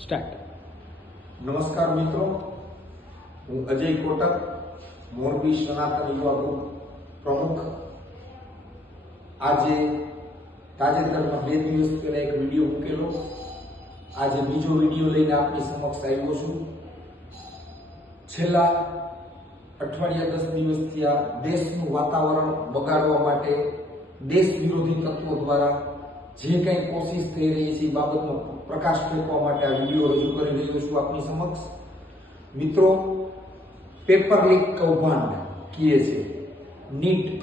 Start. નમસ્કાર મિત્રો, હું અજય કોટક, મોરબી સનાતન યુવા ગ્રુપ પ્રમુખ. આજે તાજેતરમાં 2 દિવસ પહેલા એક વિડીયો મૂકેલો. આજે બીજો વિડીયો લઈને આપની સમક્ષ આવ્યો છું. છેલ્લા અઠવાડિયા 10 દિવસથી આ દેશનું વાતાવરણ બગાડવા માટે દેશ વિરોધી તત્વો દ્વારા જે કંઈ કોશિશ થઈ રહી છે એ બાબતનો પ્રકાશ ફેંકવા માટે આ વિડીયો રજૂ કરી રહ્યો છું આપની સમક્ષ. મિત્રો, પેપર લીક કૌભાંડ કહે છે નીટ.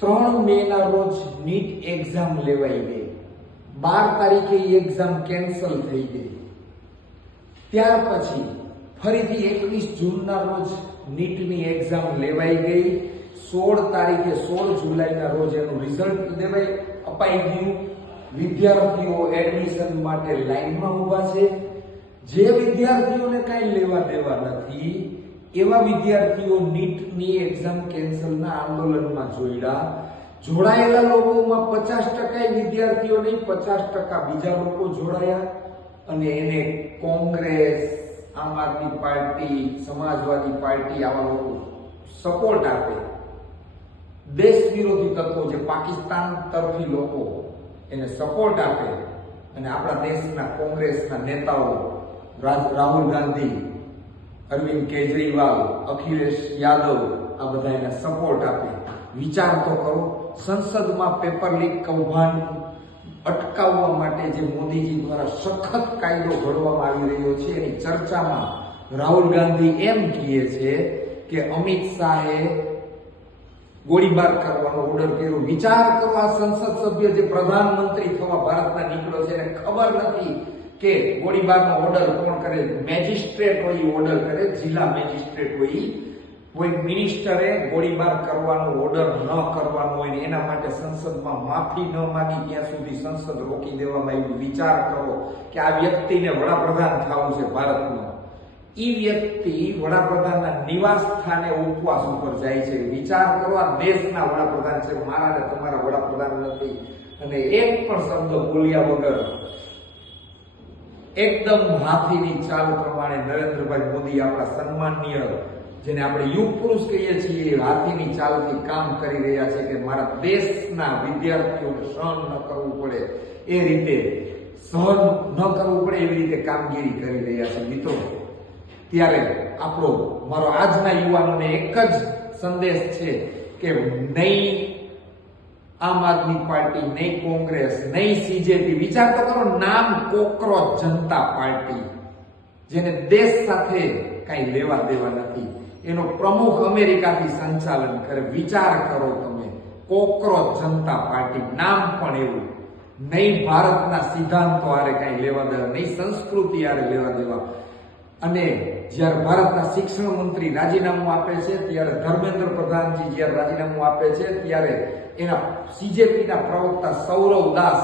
3 મેના રોજ નીટ એક્ઝામ લેવાઈ ગઈ. 12 તારીખે એ એક્ઝામ કેન્સલ થઈ ગઈ. ત્યાર પછી ફરીથી 21 જૂનના રોજ નીટની એક્ઝામ લેવાઈ ગઈ. 16 તારીખે 16 જુલાઈના રોજ એનું રિઝલ્ટ અપાઈ ગયું. વિદ્યાર્થીઓ એડમિશન માટે લાઈનમાં ઊભા છે. જે વિદ્યાર્થીઓને કાંઈ લેવા દેવા નથી એવા વિદ્યાર્થીઓ નીટની એક્ઝામ કેન્સલના આંદોલનમાં જોડાયેલા લોકોમાં 50% વિદ્યાર્થીઓ નહીં, 50% બીજા લોકો જોડાયા અને એને કોંગ્રેસ, આમ આદમી પાર્ટી, સમાજવાદી પાર્ટી આવા લોકો સપોર્ટ આપે. દેશ વિરોધી તત્વો જે પાકિસ્તાન તરફી લોકો એને સપોર્ટ આપે અને આપણા દેશના કોંગ્રેસના નેતાઓ રાહુલ ગાંધી, અરવિંદ કેજરીવાલ, અખિલેશ યાદવ આ બધા એને સપોર્ટ આપે. વિચાર તો કરો, સંસદમાં પેપર લીક કૌભાંડ અટકાવવા માટે જે મોદીજી દ્વારા સખત કાયદો ઘડવામાં આવી રહ્યો છે એની ચર્ચામાં રાહુલ ગાંધી એમ કહે છે કે અમિત શાહે ગોળીબાર કરવાનો ઓર્ડર કર્યો. વિચાર કરો, આ સંસદ સભ્ય જે પ્રધાનમંત્રી થવા ભારતના નીકળ્યો છે એને ખબર નથી કે ગોળીબારનો ઓર્ડર કોણ કરે. મેજિસ્ટ્રેટ હોય એ ઓર્ડર કરે, જિલ્લા મેજિસ્ટ્રેટ હોય. કોઈ મિનિસ્ટરે ગોળીબાર કરવાનો ઓર્ડર ન કરવાનો હોય એના માટે સંસદમાં માફી ન માંગી ત્યાં સુધી સંસદ રોકી દેવામાં આવ્યું. વિચાર કરો કે આ વ્યક્તિને વડાપ્રધાન થવું છે ભારતનો. ઈ વ્યક્તિ વડાપ્રધાનના નિવાસ સ્થાને ઉપવાસ ઉપર જાય છે. વિચાર કરો, આ દેશના વડાપ્રધાન છે, મારા ને તમારા વડાપ્રધાન નથી. અને એક પણ શબ્દ બોલ્યા વગર એકદમ હાથીની ચાલ પ્રમાણે નરેન્દ્રભાઈ મોદી, આપણા સન્માનીય, જેને આપણે યુગ પુરુષ કહીએ છીએ, હાથીની ચાલથી કામ કરી રહ્યા છે કે મારા દેશના વિદ્યાર્થીઓને સહન ન કરવું પડે એ રીતે, સહન ન કરવું પડે એવી રીતે કામગીરી કરી રહ્યા છે. મિત્રો, ત્યારે મારો આજના યુવાનોને એક જ સંદેશ છે કે નહીં આમ આદમી પાર્ટી, નહીં કોંગ્રેસ, નહીં સીજેપી. વિચાર તો કરો, નામ કોકરોચ જનતા પાર્ટી, જેને દેશ સાથે કઈ લેવા દેવા નથી, એનો પ્રમુખ અમેરિકાથી સંચાલન કરે. વિચાર કરો તમે, કોકરોચ જનતા પાર્ટી, નામ પણ એવું. નહીં ભારતના સિદ્ધાંતો આરે કઈ લેવા દેવા, નહીં સંસ્કૃતિ આરે લેવા દેવા. અને જ્યારે ભારતના શિક્ષણ મંત્રી રાજીનામું આપે છે ત્યારે ધર્મેન્દ્ર પ્રધાનજી જ્યારે રાજીનામું આપે છે ત્યારે એના સીજેપીના પ્રવક્તા સૌરવ દાસ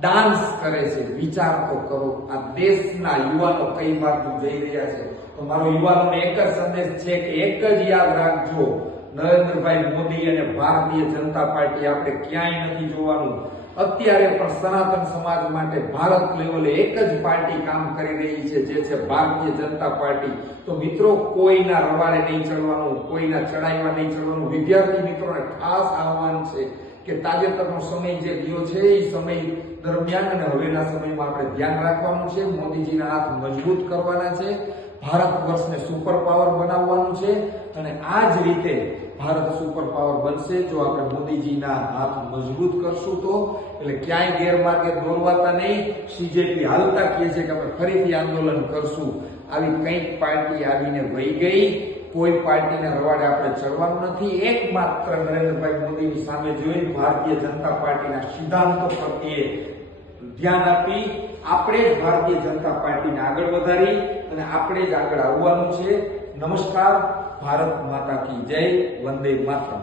ડાન્સ કરે છે. વિચાર તો કરો, આ દેશના યુવાનો કઈ બાજુ જઈ રહ્યા છે. તો મારો યુવાનોને એક જ સંદેશ છે કે એક જ યાદ રાખજો, નરેન્દ્રભાઈ મોદી અને ભારતીય જનતા પાર્ટી આપણે ક્યાંય નથી જોવાનું. અત્યારે પણ સનાતન સમાજ માટે ભારત લેવલે એક જ પાર્ટી કામ કરી રહી છે, જે છે ભારતીય જનતા પાર્ટી. તો મિત્રો, કોઈના રવાડે નહીં ચડવાનું, કોઈના ચડાઈમાં નહીં ચડવાનું. વિદ્યાર્થી મિત્રોને ખાસ આહ્વાન છે કે તાજેતરનો સમય જે ગયો છે એ સમય દરમિયાન અને હવેના સમયમાં આપણે ધ્યાન રાખવાનું છે. મોદીજીના હાથ મજબૂત કરવાના છે. ભારત વર્ષને સુપર પાવર બનાવવાનું છે અને આ જ રીતે ભારત સુપર પાવર બનશે જો આપણે મોદીજીના હાથ મજબૂત કરશું તો. એટલે ક્યાંય ગેરમાર્ગે દોરવાતા નહીં. સીજેપી હાલતા કહે છે કે અમે ફરીથી આંદોલન કરશું. આવી કંઈક પાર્ટી આવીને વહી ગઈ. કોઈ પાર્ટીના રવાડે આપણે ચડવાનું નથી. એકમાત્ર નરેન્દ્રભાઈ મોદીની સામે જોઈ ભારતીય જનતા પાર્ટીના સિદ્ધાંતો પ્રત્યે ધ્યાન આપી આપણે જ ભારતીય જનતા પાર્ટીને આગળ વધારી અને આપણે જ આગળ આવવાનું છે. નમસ્કાર. ભારત માતા કી જય. વંદે માતરમ.